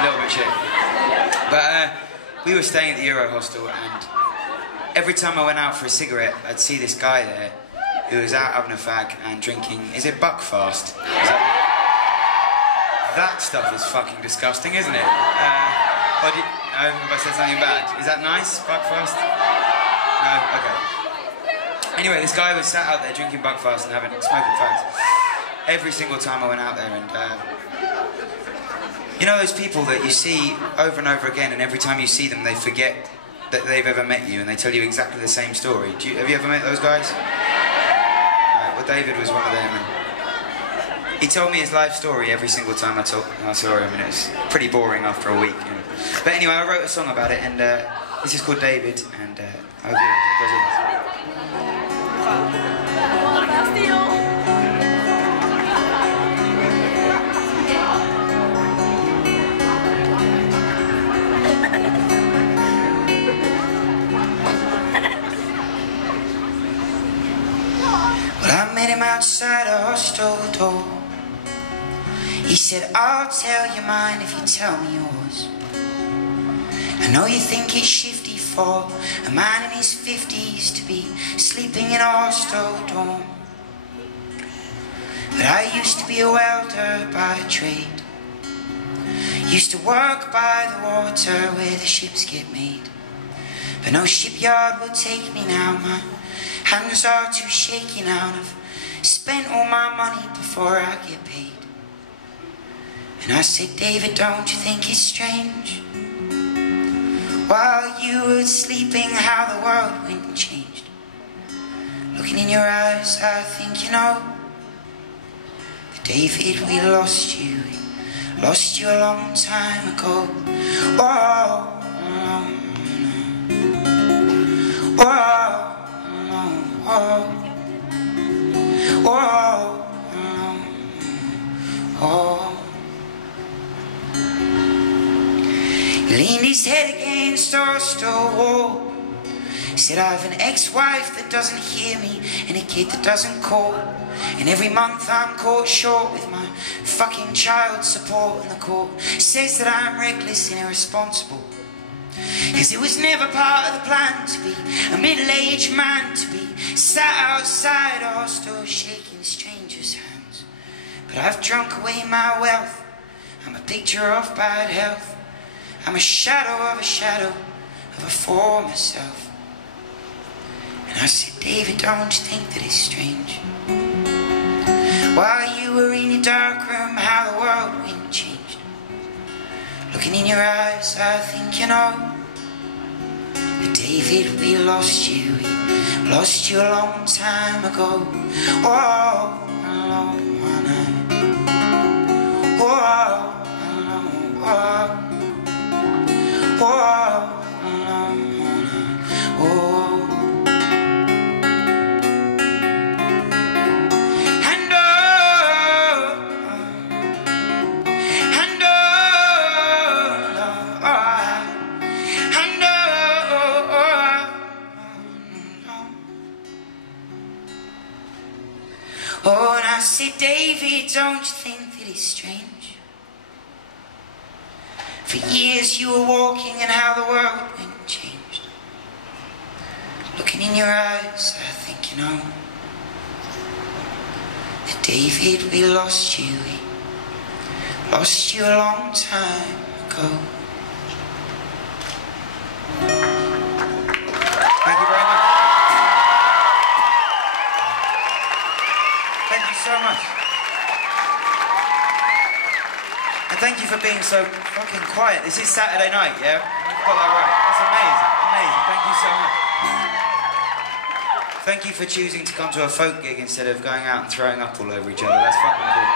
A little bit shit. But we were staying at the Euro hostel, and every time I went out for a cigarette, I'd see this guy there who was out having a fag and drinking. Is it Buckfast? That stuff is fucking disgusting, isn't it? No, have I said something bad? Is that nice, Buckfast? No? Okay. Anyway, this guy was sat out there drinking Buckfast and smoking fags every single time I went out there, and you know those people that you see over and over again, and every time you see them they forget that they've ever met you and they tell you exactly the same story. Have you ever met those guys? Well, David was one of them, and he told me his life story every single time I saw him, and it was pretty boring after a week. You know. But anyway, I wrote a song about it, and this is called David, and I hope you enjoy it. Well, I met him outside a hostel door. He said, I'll tell you mine if you tell me yours. I know you think it's shifty for a man in his 50s to be sleeping in a hostel dorm. But I used to be a welder by trade. Used to work by the water where the ships get made. But no shipyard will take me now, my hands are too shaky now. I've spent all my money before I get paid. And I said, David, don't you think it's strange? While you were sleeping, how the world went and changed. Looking in your eyes, I think you know. But David, we lost you. We lost you a long time ago. Whoa, whoa, whoa, whoa, whoa. He leaned his head against our store wall. He said, I have an ex-wife that doesn't hear me and a kid that doesn't call. And every month I'm caught short with my fucking child support. And the court says that I'm reckless and irresponsible. Cause it was never part of the plan to be a middle-aged man, to be sat outside a hostel shaking strangers' hands. But I've drunk away my wealth. I'm a picture of bad health. I'm a shadow of a former self. And I said, David, don't you think that it's strange? While you were in your dark room, how the world went and changed. Looking in your eyes, I think you know. But David, we lost you. We lost you a long time ago. Oh, a long night. Oh, oh. Oh, oh, and I said, David, don't you think that it's strange? For years you were walking and how the world went and changed. Looking in your eyes, I think you know. That David, we lost you. We lost you a long time ago. Thank you very much. Thank you so much. And thank you for being so fucking quiet. This is Saturday night, yeah? I've got that right. That's amazing. Amazing. Thank you so much. Thank you for choosing to come to a folk gig instead of going out and throwing up all over each other. That's fucking cool.